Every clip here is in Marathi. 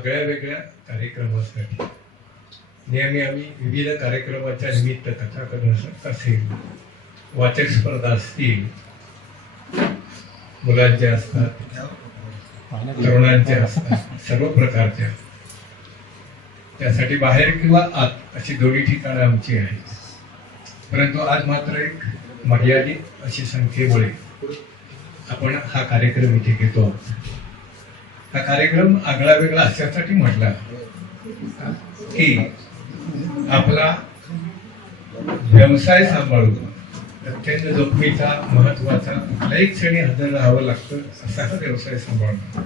आगळ्या वेगळ्या कार्यक्रमासाठी नेहमी आम्ही विविध कार्यक्रमाच्या निमित्त कथाकथन असेल, वाचक स्पर्धा असतील, मुलांच्या असतात, तरुणांच्या असतात, सर्व प्रकारच्या, त्यासाठी बाहेर किंवा आत अशी दोन्ही ठिकाणं आमची आहेत. परंतु आज मात्र एक मर्यादित अशी संख्येमुळे आपण हा कार्यक्रम इथे घेतो. हा कार्यक्रम आगळा वेगळा असण्यासाठी म्हटला की आपला व्यवसाय सांभाळून अत्यंत जोखमीचा, महत्वाचा, कुठल्याही क्षणी हजर राहावं लागतं असा हा व्यवसाय सांभाळणं.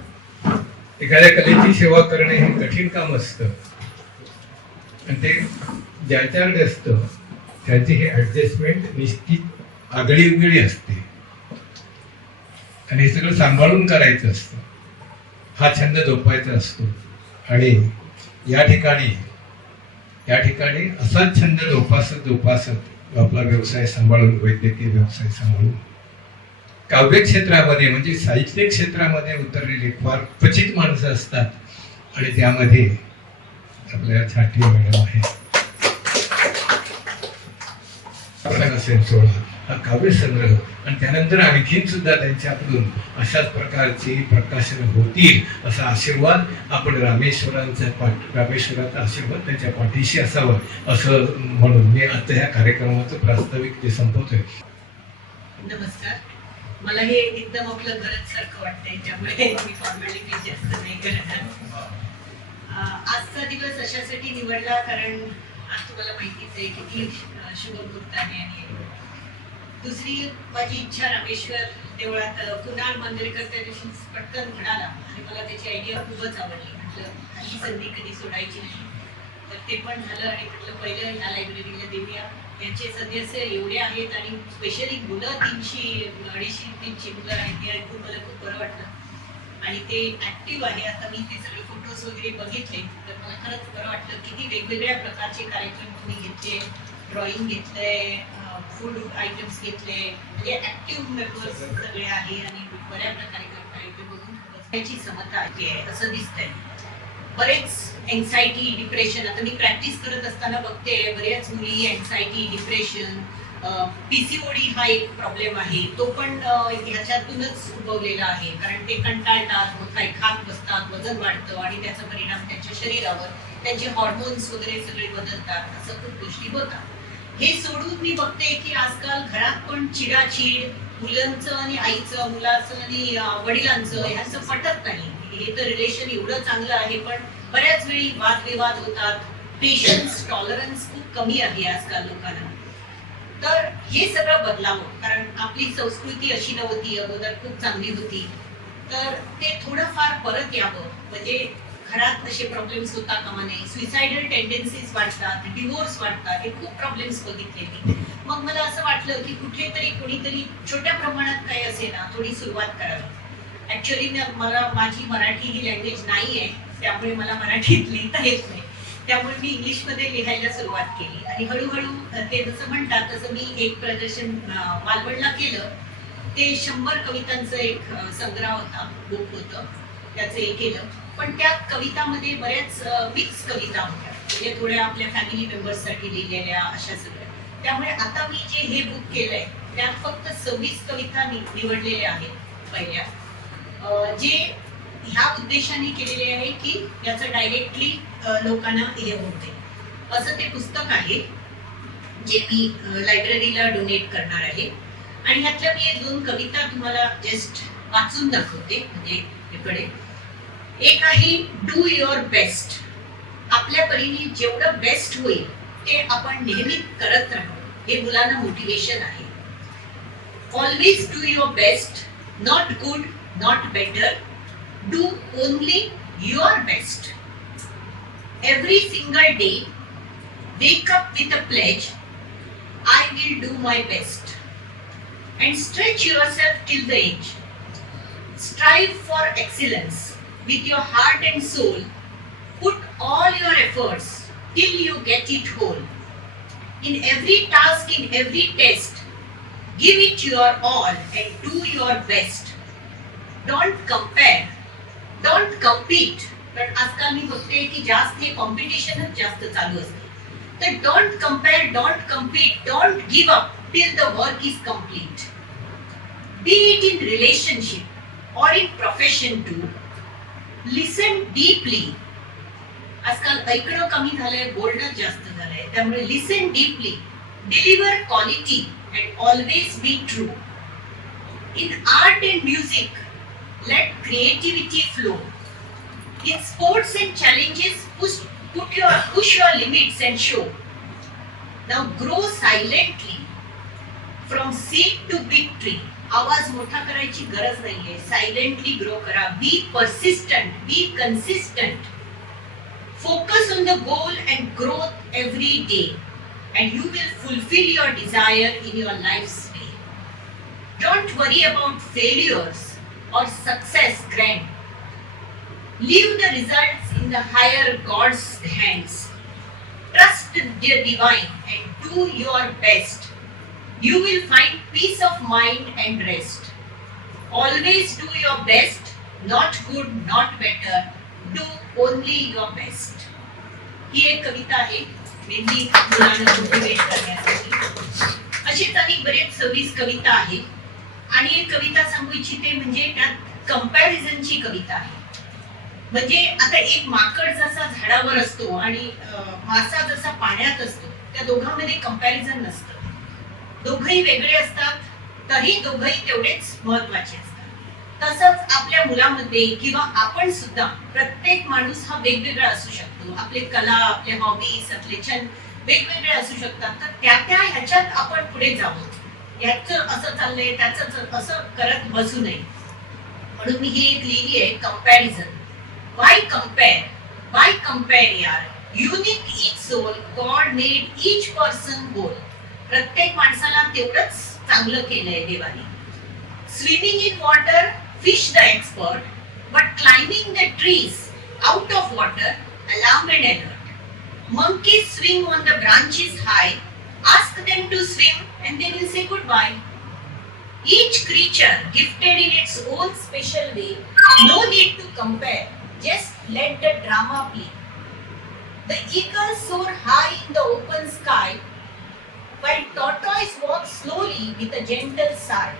एखाद्या कलेची सेवा करणे हे कठीण काम असतं आणि ते ज्याच्याकडे असतं त्याची हे ऍडजस्टमेंट निश्चित आगळी उगळी असते आणि हे सगळं सांभाळून करायचं असतं. हा छंद जोपायचा असतो आणि या ठिकाणी असाच छंद जोपासत आपला व्यवसाय सांभाळून, वैद्यकीय व्यवसाय सांभाळून काव्य क्षेत्रामध्ये म्हणजे साहित्य क्षेत्रामध्ये उतरलेली फार क्वचित माणसं असतात आणि त्यामध्ये आपल्या छाटी मॅडम आहे. सोळा हा काव्य संग्रह आणि त्यानंतर आणखीन सुद्धा त्यांच्याकडून अशाच प्रकारची प्रकाशन होतील असा आशीर्वाद आपण रामेश्वराचा आशीर्वाद त्यांच्या पाठीशी असावं असं म्हणून मी आता ह्या कार्यक्रमाचं प्रास्ताविक जे संपवतोय. नमस्कार. मला हे एकदम आपलं घरच सारखं वाटतंय, त्यामुळे मी फॉर्मॅलिटी जास्त नाही करत. आजचा दिवस अशासाठी निवडला कारण आज तुम्हाला माहितीच आहे किती शुभ मुहूर्त आहे. आणि दुसरी माझी इच्छा, रामेश्वर देवळात कुणाल मांजरेकर त्या दिवशी पटकन म्हणाला आणि मला त्याची आयडिया खूपच आवडली. म्हटलं ही संधी कधी सोडायची नाही, तर ते पण झालं. आणि म्हटलं पहिलं ह्या लायब्ररीला देऊया. यांचे सदस्य एवढे आहेत आणि स्पेशली मुलं 300-250 मुलं आहेत, ते ऐकून मला खूप बरं वाटलं. आणि ते ऍक्टिव्ह आहे. आता मी ते सगळे फोटोज वगैरे बघितले तर मला खरंच बरं वाटलं. किती वेगवेगळ्या प्रकारचे कार्यक्रम तुम्ही घेतले, ड्रॉइंग घेतलंय, फूड आयटम्स घेतले, म्हणजे ऍक्टिव्ह मेंबर्स सगळे आहे आणि बऱ्या प्रकारे कार्यक्रम बघून त्याची समता आहे असं दिसतंय. बरेच एन्झायटी, डिप्रेशन, आता मी प्रॅक्टिस करत असताना बघते बऱ्याच मुली एन्झायटी, डिप्रेशन, पीसीओडी हा एक प्रॉब्लेम आहे. तो पण ह्याच्यातूनच उद्भवलेला आहे. कारण ते कंटाळतात, मग काही खात बसतात, वजन वाढतं आणि त्याचा परिणाम त्यांच्या शरीरावर, त्यांचे हॉर्मोन्स वगैरे सगळे बदलतात, असं खूप गोष्टी होतात. हे सोडून मी बघते की आजकाल घरात पण चिडाचिड, मुलांचं आणि आईचं, मुलाचं आणि वडिलांचं ह्याचं पटत नाही. हे तर रिलेशन एवढं चांगलं आहे पण बऱ्याच वेळी वादविवाद होतात. पेशन्स, टॉलरन्स खूप कमी आहे आजकाल लोकांना. तर हे सगळं बदलावं, कारण आपली संस्कृती अशी नव्हती, अगोदर खूप चांगली होती. तर ते थोडंफार परत यावं, म्हणजे घरात असे प्रॉब्लेम्स होता कामा नये. सुइसाइडल टेंडन्सीज वाढतात, डिवोर्स वाढतात, हे खूप प्रॉब्लेम्स बघितले मी. मग मला असं वाटलं की कुठेतरी कोणीतरी छोट्या प्रमाणात काही असेल ना थोडी सुरुवात करावी. ऍक्च्युअली मला माझी मराठी ही लँग्वेज नाही आहे, त्यामुळे मला मराठीत लिहिता येत नाही. त्यामुळे मी इंग्लिशमध्ये लिहायला सुरुवात केली आणि हळूहळू ते जसं म्हणतात तसं मी एक प्रदर्शन मालवणला केलं. ते 100 कवितांचं एक संग्रह होता, बुक होतं, त्याचं हे केलं. पण त्या कवितामध्ये बऱ्याच मिक्स कविता होत्या, म्हणजे थोड्या आपल्या फॅमिली मेंबर्ससाठी लिहिलेल्या अशा सगळ्या. त्यामुळे आता मी जे हे बुक केलंय त्यात फक्त 26 कविता निवडलेल्या आहेत पहिल्या, जे ह्या उद्देशाने केलेले आहे की याचं डायरेक्टली लोकांना हे होते असं ते पुस्तक आहे, जे मी लायब्ररीला डोनेट करणार आहे. आणि ह्यातल्या मी 2 कविता तुम्हाला जस्ट वाचून दाखवते. म्हणजे इकडे एक आहे, डू युअर बेस्ट. आपल्या परीने जेवढं बेस्ट होईल ते आपण नेहमी करत राहू, हे मुलांना मोटिवेशन आहे. Always do your best, not good, not better, do only your best. Every single day, wake up with a pledge, I will do my best. And stretch yourself till the edge. Strive for excellence with your heart and soul. Put all your efforts till you get it whole. In every task, in every test, give it your all and do your best. Don't compare, don't compete, कारण आजकाल मी बघते की जास्त हे कॉम्पिटिशनच जास्त चालू असतं. तर don't compare, don't compete, don't give up till the work is complete. Be it in relationship or in profession too, listen deeply. आजकाल ऐकणं कमी झालंय, बोलणं जास्त झालंय. त्यामुळे listen deeply, deliver quality and always be true. In art and music let creativity flow. In sports and challenges, push your limits and show. Now grow silently from seed to big tree. आवाज मोठा करायची गरज नाहीये. सायलेंटली ग्रो करा. बी persistent, be consistent. Focus on the goal and growth every day, and you will fulfill your desire in your life's way. Don't worry about failures or success grand. Leave the results in the higher God's hands. Trust the divine and do your best. You will find peace of mind and rest. Always do your best, not good, not better. Do only your best. ही एक कविता आहे मेंदी मुलांना मोटिवेट करण्यासाठी. अशीच अनेक बरेच 26 कविता आहे. आणि एक कविता सांगू इच्छिते म्हणजे त्यात कंपॅरिझनची कविता आहे. म्हणजे आता एक माकड जसा झाडावर असतो आणि मासा जसा पाण्यात असतो, त्या दोघांमध्ये कंपॅरिझन नसतं. दोघंही वेगळे असतात, तरी दोघंही तेवढेच महत्वाचे असतात. तसंच आपल्या मुलामध्ये किंवा आपण सुद्धा, प्रत्येक माणूस हा वेगवेगळा असू शकतो. आपले कला, आपले हॉबीज, आपले छंद वेगवेगळे असू शकतात. तर त्या ह्याच्यात आपण पुढे जावं. याचं असं चाललंय, त्याचं असं करत बसू नये. म्हणून मी ही एक लिहिली आहे, कंपॅरिझन. वाय कम्पेअर यार, unique each soul, God made each person whole. प्रत्येक माणसाला तेवढंच चांगलं केलंय देवाने. Swimming in water, fish the expert, but climbing the trees out of water, alarm and alert. Monkeys swing on the branches high. Ask them to swim and they will say goodbye. Each creature gifted in its own special way. No need to compare. Just let the drama play. The eagle soar high in the open sky, while tortoise walks slowly with a gentle sigh.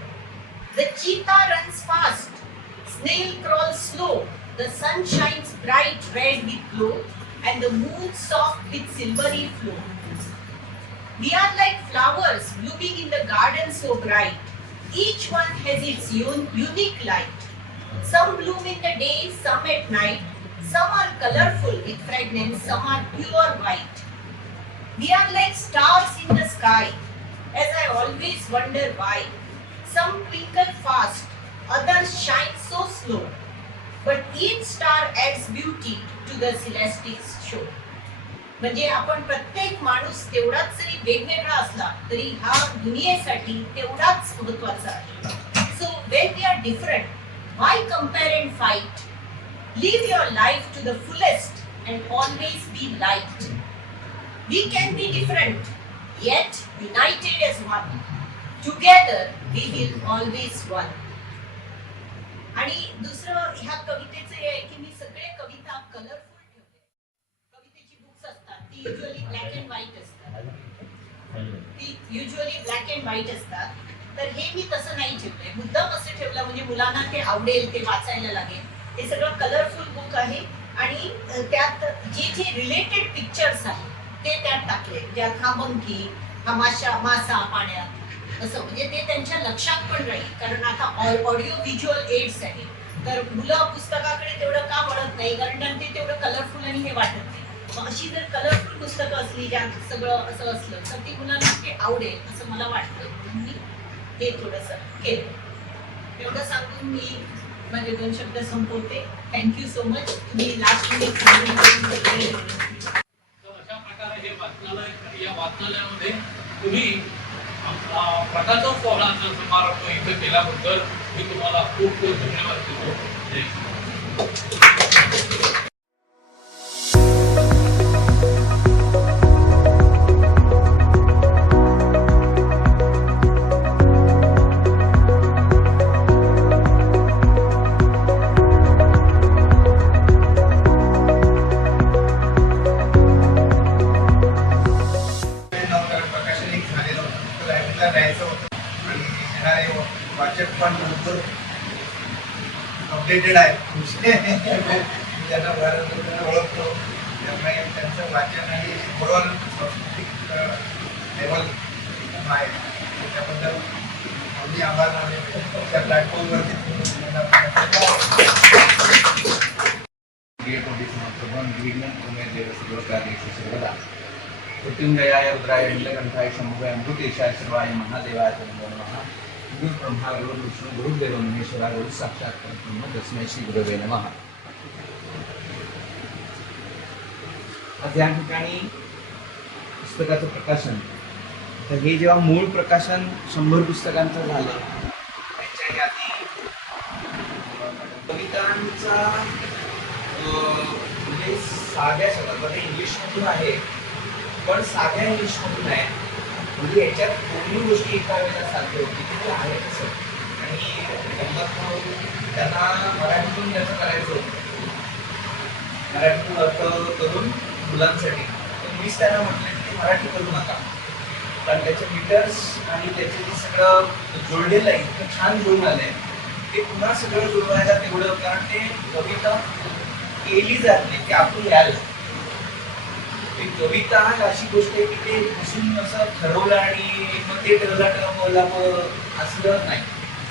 The cheetah runs fast. Snail crawls slow. The sun shines bright red with glow, and the moon soft with silvery flow. We are like flowers blooming in the garden so bright. Each one has its unique light. Some bloom in the day, some at night. Some are colorful with fragrance, some are pure white. We are like stars in the sky, as I always wonder why. Some twinkle fast, others shine so slow. But each star adds beauty to the celestial show. म्हणजे आपण प्रत्येक माणूस तेवढाच जरी वेगवेगळा असला तरी हा दुनियेसाठी तेवढाच महत्वाचा आहे. So when we are different, why compare and fight? Live your life to the fullest and always be light. We can be different yet united as one. Together we will always one. आणि दुसरं ह्या कवितेचं हे आहे की मी सगळे कविता कलरफुल ठेवले. कवितेची बुक्स असतात ती युजुअली ब्लॅक अँड व्हाईट असतात. तर हे मी तसं नाही ठेवलंय. मुद्दाम असं ठेवलं म्हणजे मुलांना ते आवडेल, ते वाचायला लागेल. हे सगळं कलरफुल बुक आहे आणि त्यात जे जे रिलेटेड पिक्चर्स आहेत ते त्यात टाकले. ज्यात हा मंकी, हा मासा पाण्यात, असं म्हणजे ते त्यांच्या लक्षात पण राहील. कारण आता ऑडिओ व्हिज्युअल एड्स आहे, तर मुलं पुस्तकाकडे तेवढं का वळत नाही, कारण ते तेवढं कलरफुल आणि हे वाटत नाही. मग अशी जर कलरफुल पुस्तकं असली, ज्यात सगळं असं असलं तर ती मुलांना ते आवडेल असं मला वाटतं. म्हणून मी हे थोडंसं केलं. एवढं सांगून मी माझे 2 शब्द संपवते. Thank you so much. तुम्ही लास्ट मिनिट अशा प्रकारे हे वाचनालय, या वाचनालयामध्ये तुम्ही प्रकाशन सोहळ्याचा समारंभ इथे केल्याबद्दल मी तुम्हाला खूप खूप धन्यवाद देतो. पण भरपूर अपडेटेड आहेत त्यांना भारत ओळखतो, त्यामुळे त्यांचं वाचन आणि ओव्हरऑल सांस्कृतिक लेवल आहे. त्याबद्दल आम्ही आभार मानले. त्या प्लॅटफॉर्मवरती मृत्युंजयाय रुद्राय नीलकंठाय शंभुवे अमृतेशाय सर्वाय महादेवाय नमो नमः. गुरु ब्रह्मा गुरु विष्णू गुरुदेव महेश्वरा गुरु साक्षात परब्रह्म तस्मै श्री गुरवे नमः. आज या ठिकाणी पुस्तकाचं प्रकाशन, तर हे जेव्हा मूळ प्रकाशन 100 पुस्तकांचं झालं, त्याच्या आधी कवितांचा म्हणजे साध्या शब्दात इंग्लिशमधून आहे, पण साध्या इंग्लिशमधून आहे. म्हणजे याच्यात दोन्ही गोष्टी एका वेळेला साध्य होती की ते आहे कसं. आणि त्यांना मराठीतून त्याचं करायचं होतं, मराठीतून अर्थ करून मुलांसाठी. तर मीच त्यांना म्हटलं की मराठी करू नका, कारण त्याचे मीटर्स आणि त्याचे जे सगळं जोडलेलं आहे इतकं छान जुळून आलंय, ते पुन्हा सगळं जुळवायला तेवढं, कारण ते कविता केली जात नाही, ते आपण यायला. ती कविता अशी गोष्ट आहे की ते बसून असं ठरवलं आणि मग ते असलं नाही.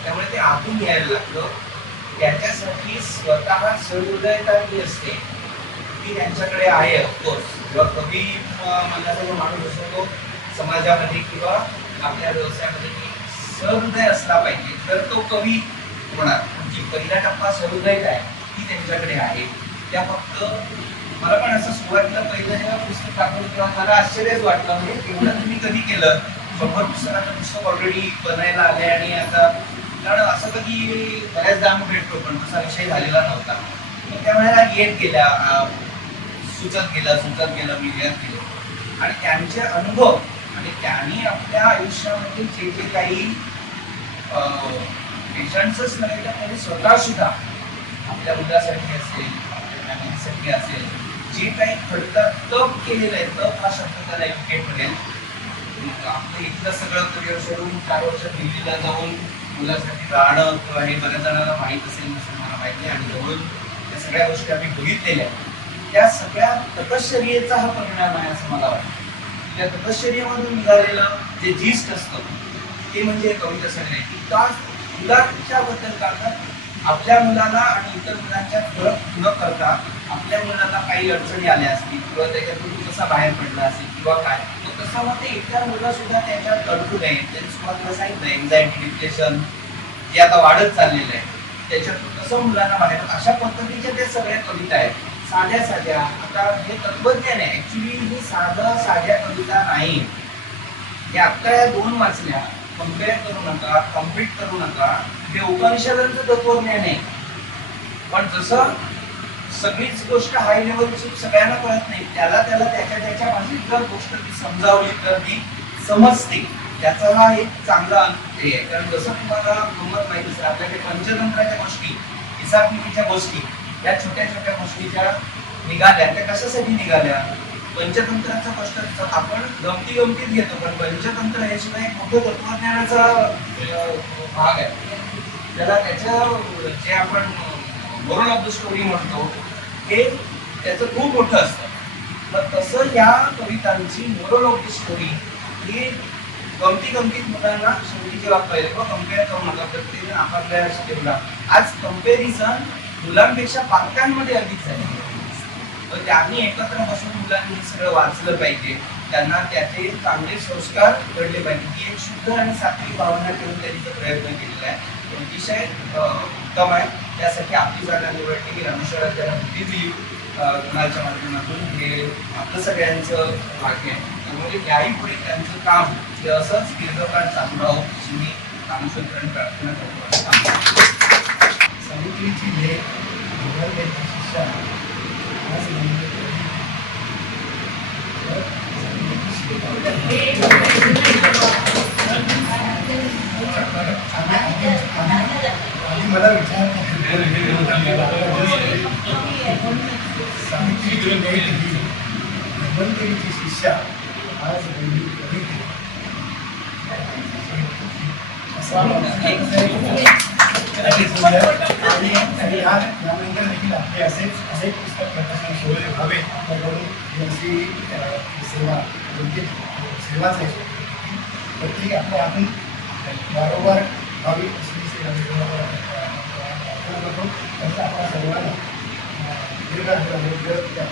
त्यामुळे ते आतून यायला लागलं. त्याच्यासाठी स्वतः सहृदयता जी असते ती त्यांच्याकडे आहे. ऑफकोर्स जेव्हा कवी म्हणण्याचा जो माणूस असतो तो समाजामध्ये किंवा आपल्या व्यवसायामध्ये सहृदय असला पाहिजे, तर तो कवी होणार. जी पहिला टप्पा सहृदयता आहे ती त्यांच्याकडे आहे. त्या फक्त मला पण असं सुरुवातीला पहिलं जेव्हा पुस्तक टाकलं तेव्हा मला आश्चर्यच वाटलं, म्हणजे एवढं तुम्ही कधी केलं. 100 पुस्तकाचं पुस्तक ऑलरेडी बनायला आले आणि आता, कारण असं कधी बऱ्याचदा आम्ही भेटतो पण तसा विषय झालेला नव्हता. मग त्या वेळेला येत गेल्या, सुचत गेलं मी लिहित गेलो. आणि त्यांचे अनुभव आणि त्यांनी आपल्या आयुष्यामध्ये जे जे काही पेशंट्सच नव्हे तर स्वतः सुद्धा आपल्या मुलासाठी असेल, आपल्या फॅमिलीसाठी असेल, जे काही घडतं तप केलेलं आहे. तप हा शब्द त्याला इम्प्लिकेट मिळेल. आपलं इथलं सगळं करिअर सोडून 4 वर्ष दिल्लीला जाऊन मुलासाठी राहणं किंवा हे बऱ्याच जणांना माहीत असेल असं मला माहिती आहे. आणि जवळून त्या सगळ्या गोष्टी आम्ही बघितलेल्या, त्या सगळ्या तपश्चर्येचा हा परिणाम आहे असं मला वाटतं. त्या तपश्चर्येमधून निघालेलं जे जिस्ट असतं ते म्हणजे कविता संग्रह, की का मुलांच्या बद्दल काढतात. आपल्या मुलाला आणि इतर मुलांच्या फरक न करता आपल्या मुलाला काही अडचणी आल्या असतील किंवा त्याच्यातून कसा बाहेर पडला असेल किंवा काय, तसं मग ते इतर मुलं सुद्धा त्याच्यात अडकू नये. त्यांनी सुरुवातीला सांगितलं एन्झायटी, डिप्रेशन हे आता वाढत चाललेलं आहे, त्याच्यातून कसं मुलांना बाहेर, अशा पद्धतीच्या त्या सगळ्या कविता आहेत. साध्या आता हे तत्वज्ञान आहे. ऍक्च्युली ही साध्या कविता नाही. हे आता या 2 वाचल्या, कम्पेअर करू नका, कम्पीट करू नका. हे उपनिषदांचं तत्वज्ञान आहे. पण जसं सगळीच गोष्ट हाय लेवलची सगळ्यांना कळत नाही, त्याला त्याच्या भाषेत जर गोष्ट ती समजावली तर ती समजते. त्याचा हा एक चांगला हे आहे. कारण जसं तुम्हाला गंमत माहिती असेल, आपल्याकडे पंचतंत्राच्या गोष्टी, हिसाबनीतीच्या गोष्टी, या छोट्या छोट्या गोष्टीच्या निघाल्या. त्या कशासाठी निघाल्या? पंचतंत्राचा कष्ट आपण गमतीत घेतो, पण पंचतंत्र हे सुद्धा एक मोठं तत्वज्ञानाचा भाग आहे. त्याला त्याच्या जे आपण मोरल ऑफ द स्टोरी म्हणतो हे त्याचं खूप मोठं असतं. तर तसं या कवितांची मोरल ऑफ द स्टोरी ही गमतीत मुलांना शेवटी जेव्हा कळेल किंवा कम्पेअर करू नका. प्रत्येक आपापल्या स्टेपला आज कम्पॅरिझन मुलांपेक्षा पालकांमध्ये अधिक झाले. तर त्यांनी एकत्र बसून मुलांनी हे सगळं वाचलं पाहिजे. त्यांना त्याचे चांगले संस्कार घडले पाहिजे. ती एक शुद्ध आणि सात्विक भावना ठेवून त्यांनी प्रयत्न केलेला आहे. अतिशय उत्तम आहे. त्यासाठी आपली जागा निवडली की रामेश्वरात त्यांना बुद्धी दिली गुणाच्या माध्यमातून, हे आपलं सगळ्यांचं भाग्य आहे. त्यामुळे याही पुढे त्यांचं काम हे असंच दीर्घकाळ चालू राहो अशी मी रामेश्वरांकडे प्रार्थना करतो. सावित्रीची भेट शिष्या आज मला विचार सावित्रीची शिष्या आज आणि यानंतर देखील आपले असेच अनेक पुस्तक प्रकाशन सोहळे व्हावे त्याकडून यांची सेवा योग्य सेवाच आहे प्रत्येक आपल्या हातून वारंवार व्हावी अशी सेवा करतो तसंच आपल्या सर्वांना दीर्घ आरोग्य त्या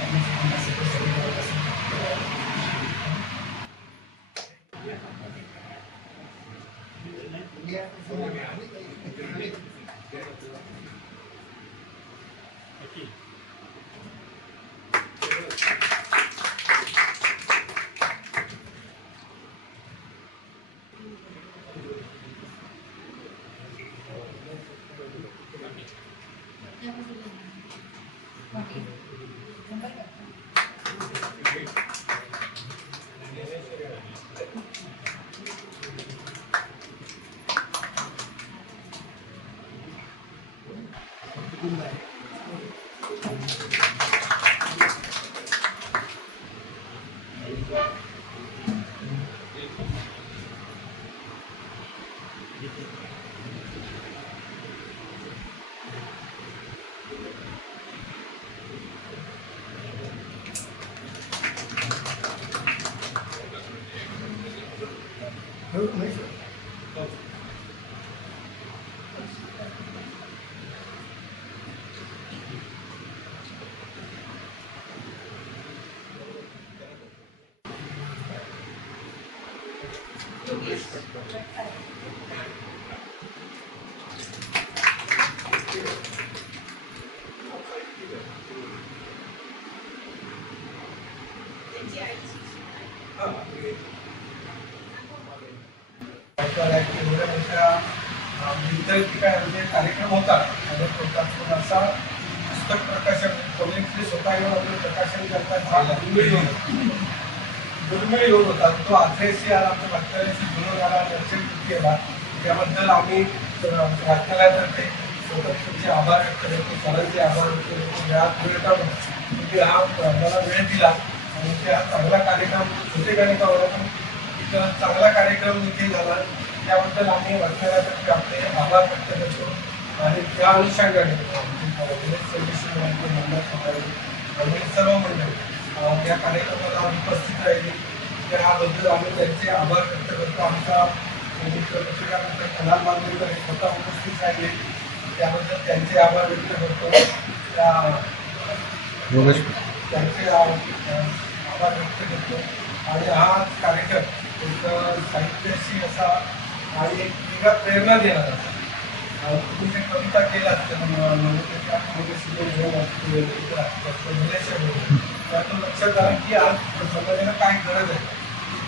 एवढ्या मोठ्या विविध ठिकाणी कार्यक्रम होतात असा पुस्तक प्रकाशन कॉलेजचे स्वतः येऊन आपलं प्रकाशन करतात हा दुर्मिळ योग होता तो आजही आज आमच्या वाचनालयाशी जुळून आला दर्शन केला त्याबद्दल आम्ही वाचनालयातर्फे स्वतः तुमचे आभार व्यक्त करतो सरांचे आभार व्यक्त करतो वेळात वेळ काढून तुम्ही हा मला वेळ दिला आणि ते हा चांगला कार्यक्रम छोटे गणितावरून इथं चांगला कार्यक्रम इथे झाला त्याबद्दल आम्ही वाचनालयातर्फे आपले आभार व्यक्त करतो आणि त्या अनुषंगाने सर्व मंडळी या कार्यक्रमाला उपस्थित राहिली त्याबद्दल आम्ही त्यांचे आभार व्यक्त करतो आमचा कलाल बांधवकर स्वतः उपस्थित राहिले त्याबद्दल त्यांचे आभार व्यक्त करतो त्यांचे आभार व्यक्त करतो आणि हा कार्यक्रम एक साहित्याशी असा आणि एक वेगळा प्रेरणा देणारा तुम्ही जे कविता केलात त्यातून लक्षात आलं की आज समाजाला काय गरज आहे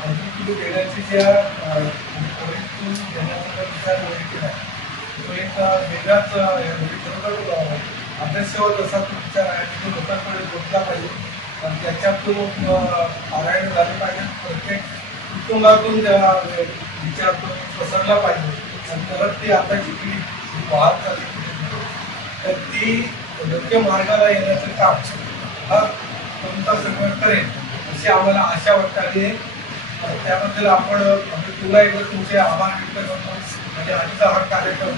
आणि तुम्ही देण्याची ज्या कवितून देण्याचा विचार केला तो एक वेगळाच बरोबर अभ्यासावर असा तो विचार आहे की तो लोकांकडे पोचला पाहिजे आणि त्याच्यातून पारायण झाले पाहिजे प्रत्येक कुटुंबातून त्या विचार तो पसरला पाहिजे आणि परत ती आताची पिढी वाहत चालली तर ती योग्य मार्गाला येण्याचं काम हा कोणता संघटन करेल अशी आम्हाला आशा वाटते त्याबद्दल आपण पुन्हा एकदा तुमचे आभार व्यक्त करतो म्हणजे आजचा हा कार्यक्रम